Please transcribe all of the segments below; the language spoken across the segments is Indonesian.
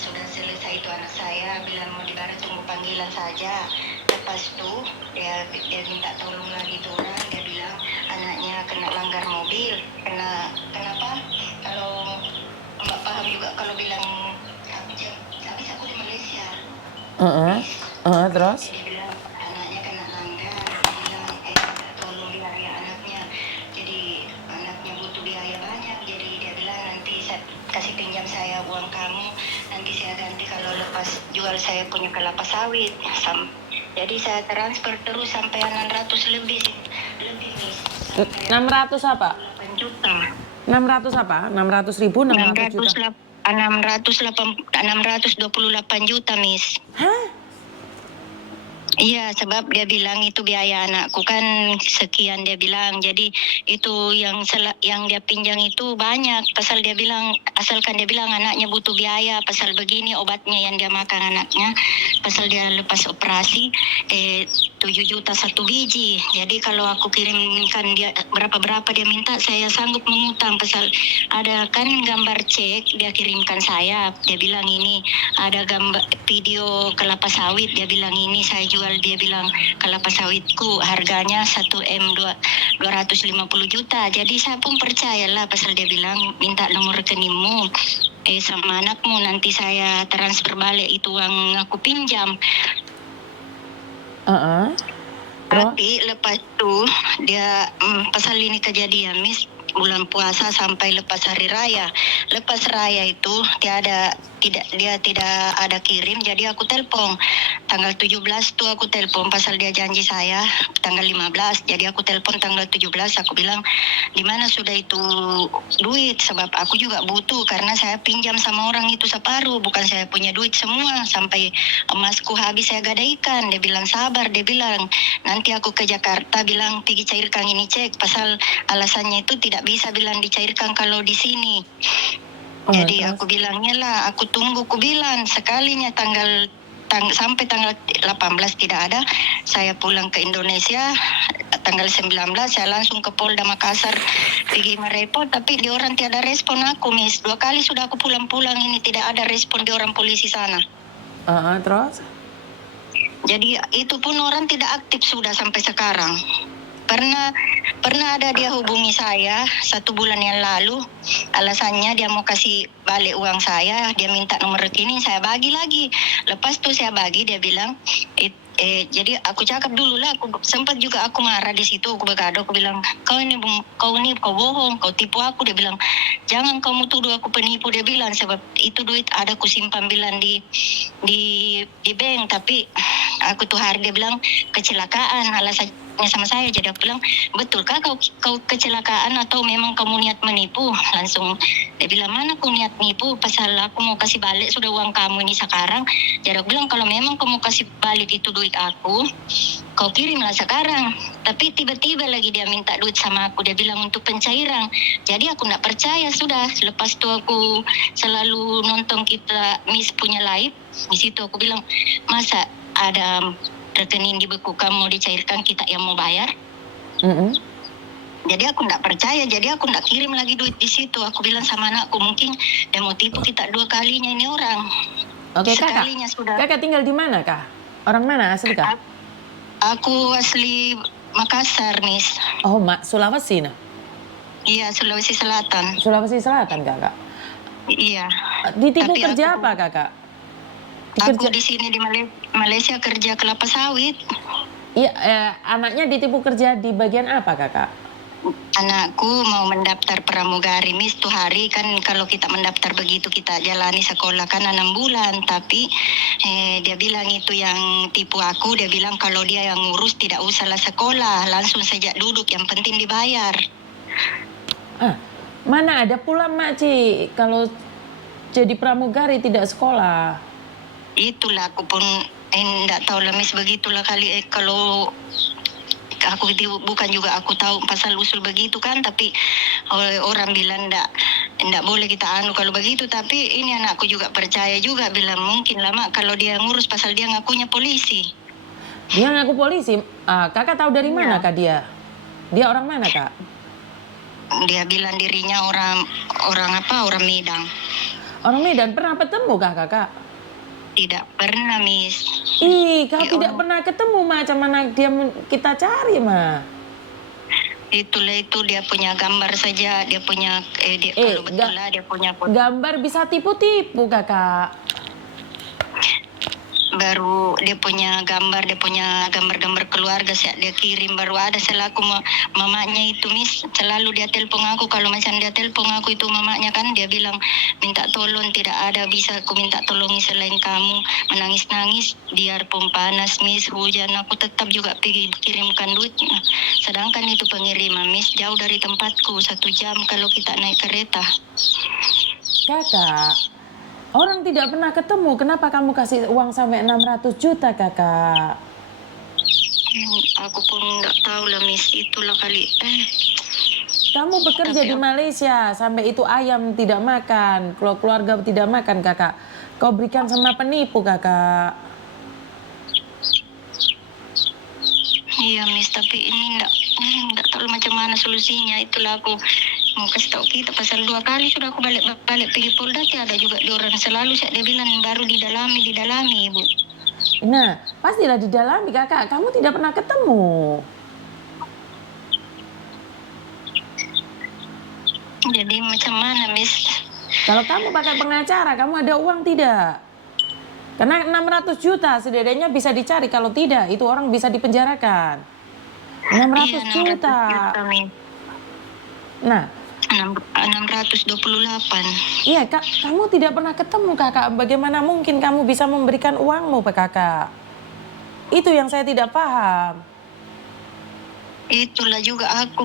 sudah selesai itu anak saya bilang mau dibayar tunggu panggilan saja. Lepas tuh dia minta tolong lagi tuh orang, dia bilang anaknya kena langgar mobil. Kenapa? Kalau Mbak paham juga kalau bilang habis aku di Malaysia. Terus? Jadi bilang anaknya kena langgar, dia bilang minta tolong biaya anaknya. Jadi anaknya butuh biaya banyak, jadi dia bilang nanti kasih pinjam saya uang kamu, nanti saya ganti kalau lepas jual saya punya kelapa sawit. Jadi saya transfer terus sampai 600 lebih nih. 600 apa? 8 juta. 600 apa? 600 ribu, 600 juta? 628 juta, Miss. Hah? Iya, sebab dia bilang itu biaya anakku kan sekian, dia bilang. Jadi itu yang dia pinjam itu banyak. Pasal dia bilang, asalkan dia bilang anaknya butuh biaya, pasal begini obatnya yang dia makan anaknya. Pasal dia lepas operasi 7 juta 1 biji. Jadi kalau aku kirimkan dia berapa dia minta, saya sanggup mengutang. Pasal ada kan gambar cek dia kirimkan saya. Dia bilang ini ada gambar video kelapa sawit, dia bilang ini saya jual, dia bilang kelapa sawitku harganya 1M 250 juta. Jadi saya pun percayalah pasal dia bilang minta nomor rekeningmu sama anakmu, nanti saya transfer balik itu uang aku pinjam. Tapi lepas itu dia pasal ini kejadian, Miss, bulan puasa sampai lepas hari raya. Lepas raya itu dia tidak ada kirim, jadi aku telepon. Tanggal 17 tuh aku telepon pasal dia janji saya tanggal 15. Jadi aku telepon tanggal 17, aku bilang di mana sudah itu duit, sebab aku juga butuh karena saya pinjam sama orang itu separuh, bukan saya punya duit semua. Sampai emasku habis saya gadaikan. Dia bilang sabar, dia bilang nanti aku ke Jakarta, bilang pergi cairkan ini cek, pasal alasannya itu tidak bisa bilang dicairkan kalau di sini. Jadi terus? aku bilangnya lah, aku tunggu, aku bilang sekalinya sampai tanggal 18 tidak ada, saya pulang ke Indonesia. Tanggal 19 saya langsung ke Polda Makassar pergi mereport, tapi di orang tiada respon aku, Miss. 2 kali sudah aku pulang ini tidak ada respon di orang polisi sana. Terus? Jadi itu pun orang tidak aktif sudah sampai sekarang. Pernah ada dia hubungi saya 1 bulan yang lalu, alasannya dia mau kasih balik uang saya, dia minta nomor rekening, saya bagi lagi. Lepas tuh saya bagi, dia bilang jadi aku cakap dulu lah, aku sempat juga aku marah di situ, aku berkado, aku bilang kau bohong, kau tipu aku. Dia bilang jangan kamu tuduh aku penipu, dia bilang, sebab itu duit ada aku simpan bilang di bank, tapi aku tuh hari dia bilang kecelakaan alasannya sama saya. Jadi aku bilang betulkah kau kecelakaan atau memang kamu niat menipu? Langsung dia bilang mana aku niat nipu, pasal aku mau kasih balik sudah uang kamu ini sekarang. Jadi aku bilang kalau memang kamu kasih balik itu duit aku, kau kirimlah sekarang. Tapi tiba-tiba lagi dia minta duit sama aku, dia bilang untuk pencairan. Jadi aku nak percaya sudah. Lepas itu aku selalu nonton kita Miss punya live, di situ aku bilang masa ada rekening dibekukan mau dicairkan kita yang mau bayar. Jadi aku nggak percaya, jadi aku nggak kirim lagi duit di situ. Aku bilang sama anakku mungkin dia mau tipu kita 2 kalinya ini orang. Oke, sekalinya kakak. sudah. Kakak tinggal di mana kak? Orang mana asli kak? Aku asli Makassar, Miss. Oh, Sulawesi nah? Iya, Sulawesi Selatan. Sulawesi Selatan kakak? Iya. Ditipu kerja apa kakak? Aku di sini di Malaysia kerja kelapa sawit. Iya, anaknya ditipu kerja di bagian apa kakak? Anakku mau mendaftar pramugari, Miss. Tuh hari kan kalau kita mendaftar begitu kita jalani sekolah kan 6 bulan. Tapi dia bilang itu yang tipu aku. Dia bilang kalau dia yang ngurus tidak usahlah sekolah, langsung sejak duduk, yang penting dibayar. Mana ada pula Makci kalau jadi pramugari tidak sekolah. Itulah aku pun enggak tahu lah, Miss, begitulah kali kalau aku bukan juga aku tahu pasal usul begitu kan, tapi orang bilang enggak boleh kita anu kalau begitu. Tapi ini anakku juga percaya juga, bilang mungkin lama kalau dia ngurus pasal dia ngakunya polisi. Dia ngaku polisi? Kakak tahu dari mana kak dia? Dia orang mana kak? Dia bilang dirinya orang Medan. Orang Medan. Pernah ketemu kah kakak? Tidak pernah, Miss. Ih, kalau Ya tidak Allah. pernah ketemu macam mana kita cari mah? Itulah itu dia punya gambar saja, dia punya kalau betul lah dia punya foto. Gambar bisa tipu-tipu kakak. Baru dia punya gambar-gambar keluarga sih dia kirim, baru ada selaku mamanya itu, Miss, selalu dia telepon aku. Kalau macam dia telepon aku itu mamanya kan, dia bilang minta tolong, tidak ada bisa aku minta tolong selain kamu. Menangis-nangis biarpun panas, Miss, hujan, aku tetap juga pergi kirimkan duitnya. Sedangkan itu pengiriman, Miss, jauh dari tempatku 1 jam kalau kita naik kereta. Kakak, orang tidak pernah ketemu, kenapa kamu kasih uang sampai 600 juta kakak? Aku pun nggak tahu lah, Miss, itulah kali. Kamu bekerja di Malaysia, sampai itu ayam tidak makan, keluarga tidak makan kakak. Kau berikan sama penipu kakak. Iya, Miss, tapi ini enggak tahu macam mana solusinya. Itulah aku mau kasih tahu kita, pasal 2 kali sudah aku balik pergi Polda, ada juga di orang selalu dia bilang baru didalami Ibu. Nah, pastilah didalami kakak, kamu tidak pernah ketemu. Jadi macam mana, Miss? Kalau kamu pakai pengacara, kamu ada uang tidak? Karena 600 juta setidaknya bisa dicari, kalau tidak itu orang bisa dipenjarakan. 600 juta. Miss. Nah, 628. iya kak, kamu tidak pernah ketemu kakak. Bagaimana mungkin kamu bisa memberikan uangmu ke kakak? Itu yang saya tidak paham. Itulah juga aku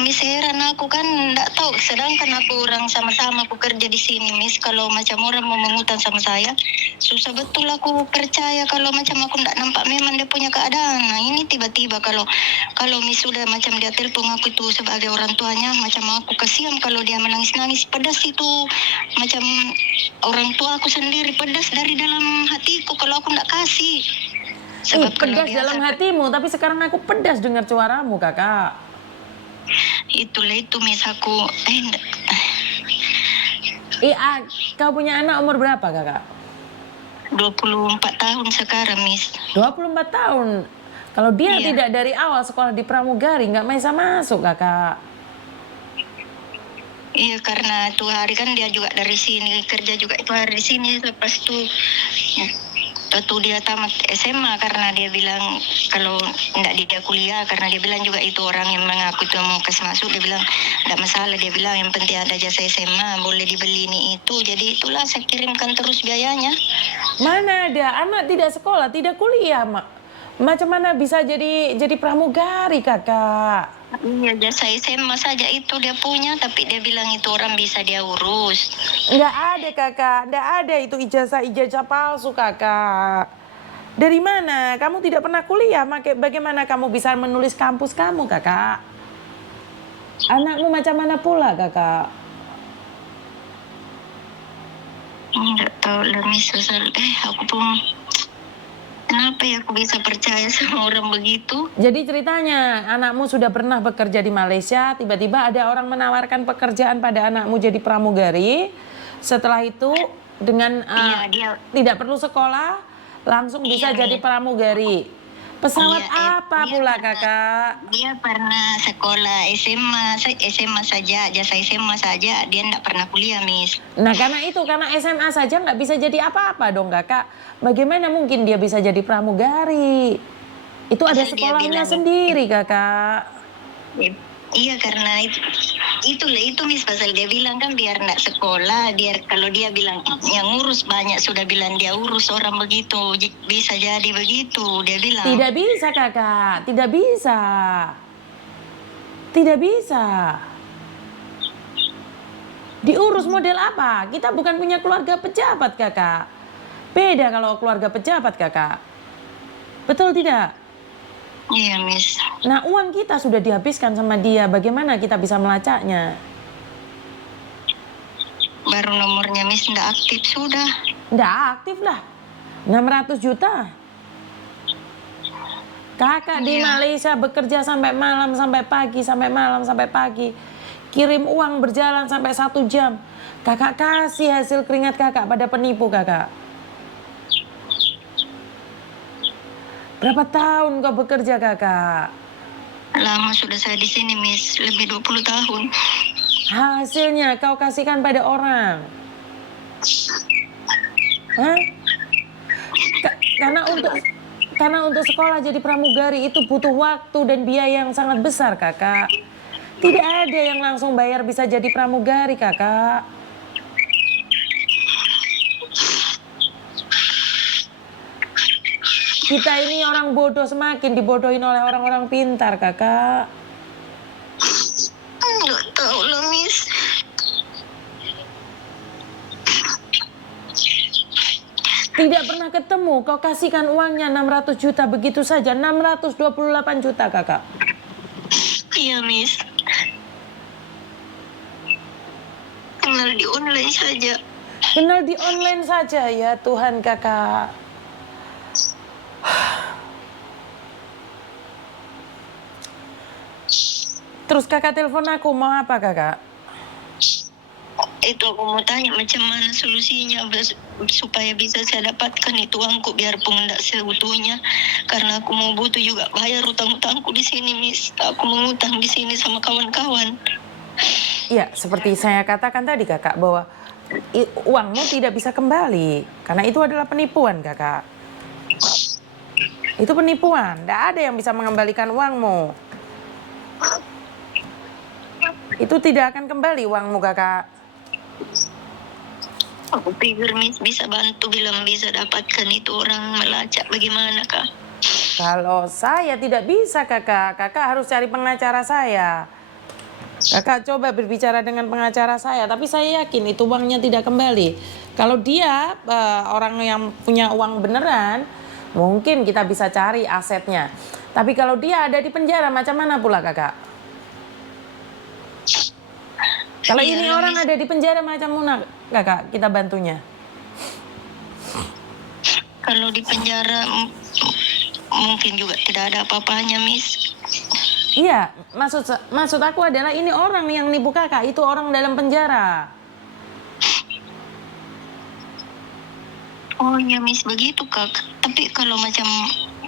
heran aku kan enggak tahu, sedangkan aku orang sama-sama aku kerja di sini, Miss. Kalau macam orang mau mengutang sama saya, susah betul aku percaya kalau macam aku enggak nampak memang dia punya keadaan. Nah, ini tiba-tiba kalau Miss sudah macam dia telepon aku itu sebagai orang tuanya, macam aku kasihan kalau dia menangis-nangis, pedas itu macam orang tua aku sendiri, pedas dari dalam hatiku kalau aku enggak kasih. Sebab pedas dalam hatimu, tapi sekarang aku pedas dengar suaramu kakak. Itulah itu, Miss, aku kau punya anak umur berapa kakak? 24 tahun sekarang, Miss. 24 tahun. Kalau dia Iya. tidak dari awal sekolah di pramugari, nggak bisa masuk kakak. Iya, karena itu hari kan dia juga dari sini, kerja juga itu hari di sini. Lepas itu dia tamat SMA karena dia bilang kalau enggak dia kuliah, karena dia bilang juga itu orang yang mengaku itu mau kasih masuk, dia bilang enggak masalah, dia bilang yang penting ada jasa SMA, boleh dibeli ini itu. Jadi itulah saya kirimkan terus biayanya. Mana ada anak tidak sekolah, tidak kuliah, Mak. Macam mana bisa jadi pramugari, kakak? Iya, jasa SMA saja itu dia punya, tapi dia bilang itu orang bisa dia urus. Enggak ada, kakak. Enggak ada itu ijazah palsu, kakak. Dari mana? Kamu tidak pernah kuliah, bagaimana kamu bisa menulis kampus kamu, kakak? Anakmu macam mana pula, kakak? Enggak tahu lah, Miss. Aku pun kenapa ya aku bisa percaya sama orang begitu? Jadi ceritanya, anakmu sudah pernah bekerja di Malaysia, tiba-tiba ada orang menawarkan pekerjaan pada anakmu jadi pramugari. Setelah itu dengan tidak perlu sekolah, langsung bisa jadi pramugari. Pesawat apa pula, kakak? Dia pernah sekolah SMA saja, jasa SMA saja, dia enggak pernah kuliah, Miss. Nah, karena SMA saja nggak bisa jadi apa-apa dong, kakak. Bagaimana mungkin dia bisa jadi pramugari? Itu ada sekolahnya sendiri, kakak. Iya, karena itu Miss, pasal dia bilang kan biar enggak sekolah, kalau dia bilang yang ngurus banyak, sudah bilang dia urus orang begitu, bisa jadi begitu, dia bilang. Tidak bisa, kakak, tidak bisa. Tidak bisa. Diurus model apa? Kita bukan punya keluarga pejabat, kakak. Beda kalau keluarga pejabat, kakak. Betul tidak? Iya, Miss. Nah, uang kita sudah dihabiskan sama dia. Bagaimana kita bisa melacaknya? Baru nomornya, Miss, nggak aktif sudah. Nggak aktif lah. 600 juta. Kakak di Malaysia bekerja sampai malam, sampai pagi, sampai malam, sampai pagi. kirim uang berjalan sampai 1 jam. Kakak kasih hasil keringat kakak pada penipu kakak. Berapa tahun kau bekerja kakak? Lama sudah saya di sini, Miss. Lebih 20 tahun. Hasilnya kau kasihkan pada orang. Hah? Karena untuk sekolah jadi pramugari itu butuh waktu dan biaya yang sangat besar kakak. Tidak ada yang langsung bayar bisa jadi pramugari kakak. Kita ini orang bodoh semakin dibodohin oleh orang-orang pintar kakak. Nggak tahu lah, Miss. Tidak pernah ketemu, kau kasihkan uangnya 600 juta begitu saja, 628 juta kakak. Iya, Miss. Kenal di online saja. Kenal di online saja, ya Tuhan kakak. Terus kakak telepon aku, mau apa kakak? Itu aku mau tanya macam mana solusinya supaya bisa saya dapatkan itu uangku biarpun tidak seutuhnya, karena aku mau butuh juga bayar utang-utangku di sini, Miss. Aku mengutang di sini sama kawan-kawan. Ya, seperti saya katakan tadi kakak bahwa uangmu tidak bisa kembali karena itu adalah penipuan kakak. Itu penipuan, tidak ada yang bisa mengembalikan uangmu. Itu tidak akan kembali uangmu kakak. Aku pikir Miss bisa bantu bilang bisa dapatkan itu orang melacak bagaimana kak? Kalau saya tidak bisa kakak, kakak harus cari pengacara saya. Kakak coba berbicara dengan pengacara saya, tapi saya yakin itu uangnya tidak kembali. Kalau dia orang yang punya uang beneran, mungkin kita bisa cari asetnya. Tapi kalau dia ada di penjara, macam mana pula kakak? Kalau ini orang ada di penjara macam mana kakak, kita bantunya? Kalau di penjara mungkin juga tidak ada apa-apanya, Miss. Iya, maksud aku adalah ini orang yang nipu kakak, itu orang dalam penjara. Oh ya, Miss, begitu kak. Tapi kalau macam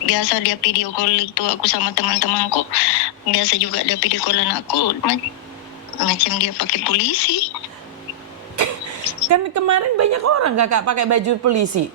biasa dia video call itu aku sama teman-temanku, biasa juga dia video callan aku, macam dia pakai polisi. Kan kemarin banyak orang kakak pakai baju polisi.